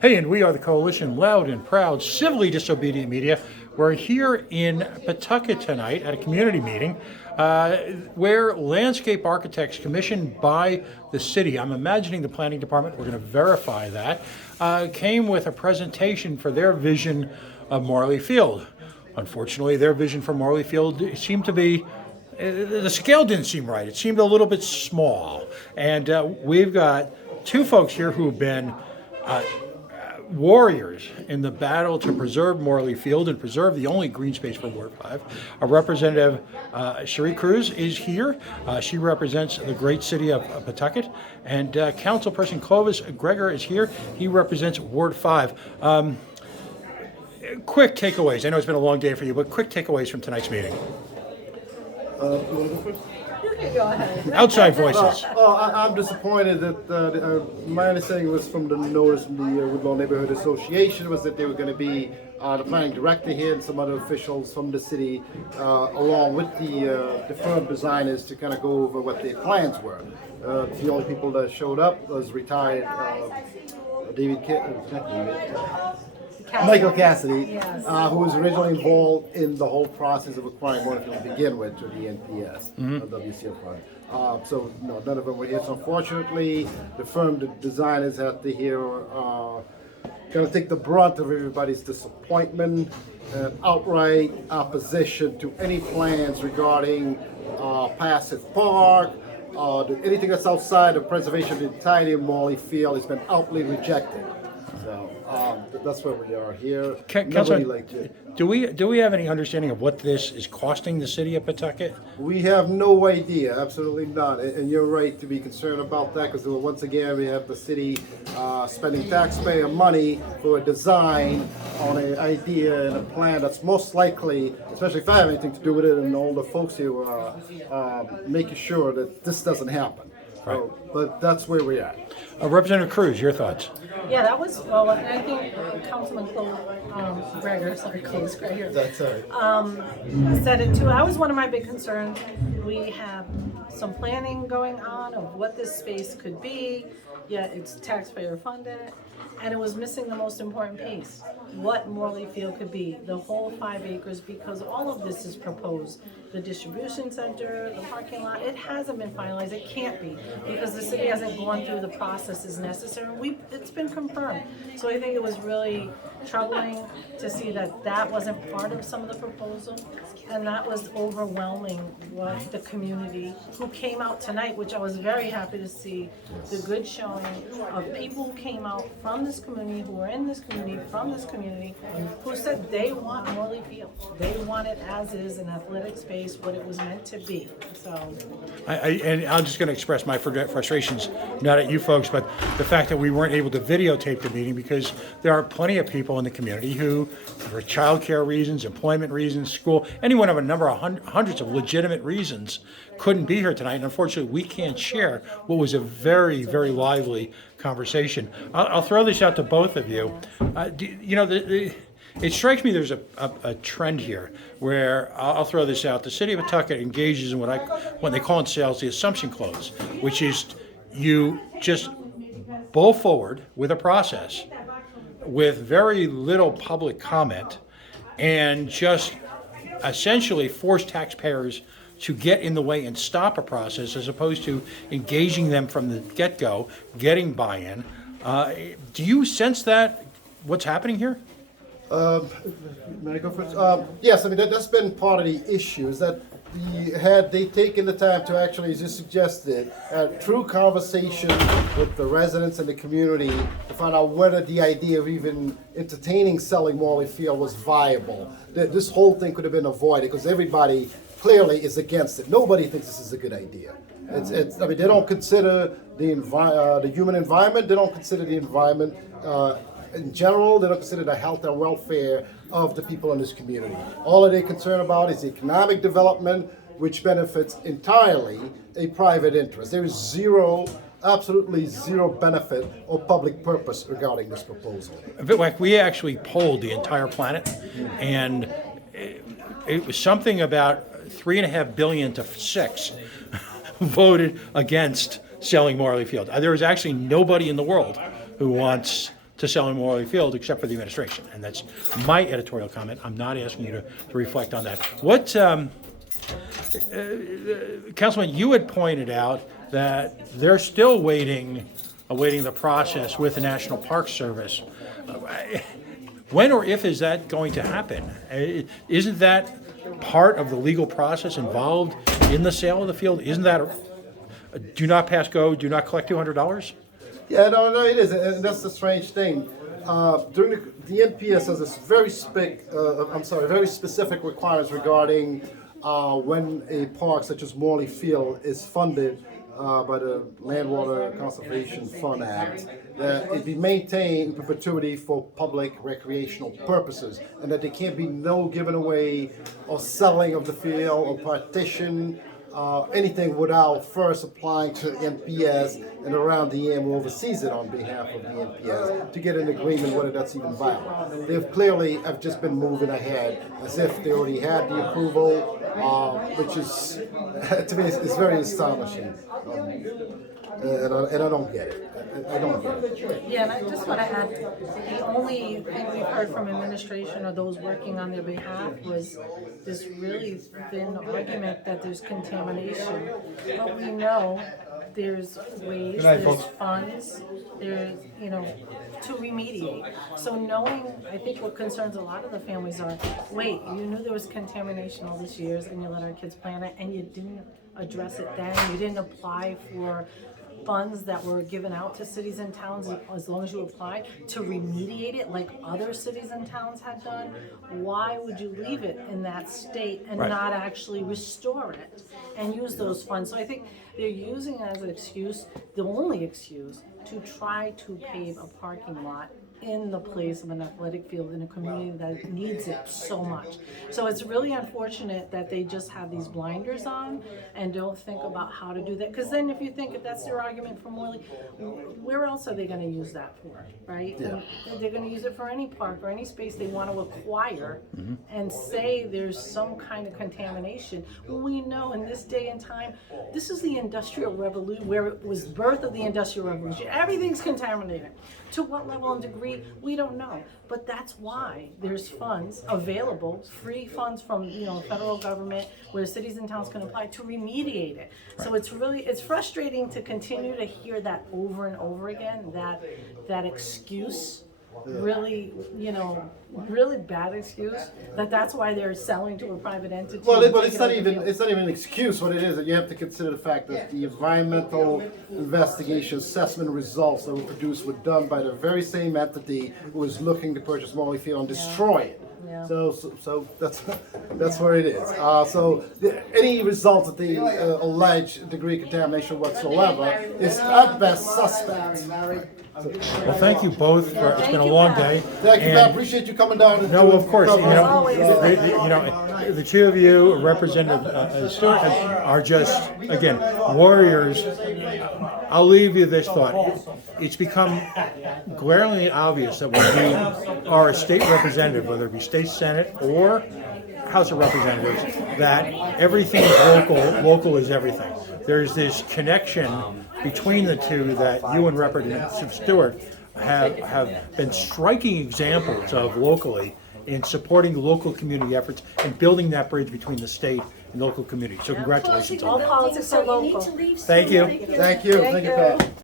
Hey, and we are the Coalition, loud and proud, civilly disobedient media. We're here in Pawtucket tonight at a community meeting where landscape architects commissioned by the city, I'm imagining the planning department, we're going to verify that, came with a presentation for their vision of Morley Field. Unfortunately, their vision for Morley Field seemed to be the scale didn't seem right. It seemed a little bit small. And we've got two folks here who have been warriors in the battle to preserve Morley Field and preserve the only green space for Ward 5. Our representative, Cruz, is here. She represents the great city of Pawtucket. And Councilperson Gregor is here. He represents Ward 5. Quick takeaways. I know it's been a long day for you, but quick takeaways from tonight's meeting. You want to go first? You can go ahead. Outside voices. I'm disappointed that my understanding was from the notice from the Woodlawn Neighborhood Association was that they were going to be the planning director here and some other officials from the city along with the firm designers to kind of go over what their plans were. The only people that showed up was retired Michael Cassidy, Yes. who was originally involved in the whole process of acquiring Morley to begin with through the NPS, WCF fund. So no, none of them were here. So unfortunately, the firm, the designers had to hear, going to take the brunt of everybody's disappointment and outright opposition to any plans regarding passive park. Anything that's outside of preservation of the entirety of Morley Field has been outright rejected. So that's where we are here. Councilor, do we have any understanding of what this is costing the city of Pawtucket? We have no idea, absolutely not. And you're right to be concerned about that because once again we have the city spending taxpayer money for a design on an idea and a plan that's most likely, especially if I have anything to do with it, and all the folks here are making sure that this doesn't happen. Right. So, but that's where we're at. Representative Cruz, your thoughts? Yeah, that was, well, and I think Councilman Gregor, That's right. said it too. That was one of my big concerns. We have some planning going on of what this space could be, yet it's taxpayer funded. And it was missing the most important piece, what Morley Field could be, the whole 5 acres, because all of this is proposed. The distribution center, the parking lot, it hasn't been finalized, it can't be, because the city hasn't gone through the processes necessary. It's been confirmed. So I think it was really troubling to see that that wasn't part of some of the proposal, and that was overwhelming what the community who came out tonight, which I was very happy to see, the good showing of people who came out from this community, who are in this community, from this community, who said they want Morley Field. They want it as is, an athletic space, what it was meant to be. So, And I'm just going to express my frustrations, not at you folks, but the fact that we weren't able to videotape the meeting because there are plenty of people in the community who, for childcare reasons, employment reasons, school, any one of a number of hundreds of legitimate reasons, couldn't be here tonight. And unfortunately, we can't share what was a very, very lively conversation. I'll throw this out to both of you. It strikes me there's a trend here where I'll throw this out. The city of Pawtucket engages in what they call in sales the assumption clause, which is you just bowl forward with a process with very little public comment and just essentially force taxpayers to get in the way and stop a process as opposed to engaging them from the get-go, getting buy-in. Do you sense that what's happening here? May I go first? Yes, I mean that's been part of the issue is that had they taken the time to actually, as you suggested, true conversation with the residents and the community to find out whether the idea of even entertaining selling Morley Field was viable, this whole thing could have been avoided because everybody clearly is against it. Nobody thinks this is a good idea. I mean, they don't consider the human environment. They don't consider the environment in general. They don't consider the health and welfare of the people in this community. All that they're concerned about is economic development, which benefits entirely a private interest. There is absolutely zero benefit or public purpose regarding this proposal. We actually polled the entire planet, and it was something about 3.5 billion to 6 voted against selling Morley Field. There is actually nobody in the world who wants to selling Morley Field except for the administration. And that's my editorial comment. I'm not asking you to reflect on that. What, Councilman, you had pointed out that they're still awaiting the process with the National Park Service. When or if is that going to happen? Isn't that part of the legal process involved in the sale of the field? Isn't that a do not pass go, do not collect $200? Yeah, no, it is, and that's the strange thing. During the NPS has this very specific requirements regarding when a park such as Morley Field is funded by the Land Water Conservation Fund Act, that it be maintained in perpetuity for public recreational purposes, and that there can't be no giving away or selling of the field or partition, anything without first applying to NPS and around the AM oversees it on behalf of the NPS to get an agreement whether that's even viable. They've clearly have just been moving ahead as if they already had the approval, which is, to me, it's very astonishing. And I don't get it. I don't get it. Yeah, and I just want to add, the only thing we've heard from administration or those working on their behalf was this really thin argument that there's contamination. But we know there's ways, there's funds, there's, to remediate. So knowing, I think what concerns a lot of the families are, wait, you knew there was contamination all these years and you let our kids plan it and you didn't address it then, you didn't apply for funds that were given out to cities and towns as long as you apply to remediate it like other cities and towns had done. Why would you leave it in that state and not actually restore it and use those funds? So I think they're using it as an excuse, the only excuse, to try to pave a parking lot in the place of an athletic field in a community that needs it so much. So it's really unfortunate that they just have these blinders on and don't think about how to do that. Because then if you think if that's their argument for Morley, where else are they going to use that for, right? Yeah. And they're going to use it for any park or any space they want to acquire and say there's some kind of contamination. When we know in this day and time, this is the Industrial Revolution, where it was birth of the Industrial Revolution. Everything's contaminated. To what level and degree, we don't know. But that's why there's funds available, free funds from federal government, where cities and towns can apply to remediate it. So it's frustrating to continue to hear that over and over again, that excuse. Really, really bad excuse that's why they're selling to a private entity. Well, but it's not even an excuse. What it is that you have to consider the fact that the environmental investigation assessment results that were produced were done by the very same entity who was looking to purchase Morley Field and destroy it. Yeah. So that's where it is. Any result that they allege degree of contamination whatsoever is at best suspect. Well, thank you both. It's been a long day. Thank you. I appreciate you coming down. And No, of course. always. The two of you, Representative Stewart, are just, again, warriors. I'll leave you this thought. It's become glaringly obvious that when you are a state representative, whether it be state senate or House of Representatives, that everything is local. Local is everything. There's this connection between the two that you and Representative Stewart have been striking examples of locally in supporting local community efforts and building that bridge between the state and local community. So congratulations on All that. politics are local. Thank you. Thank you, Pat.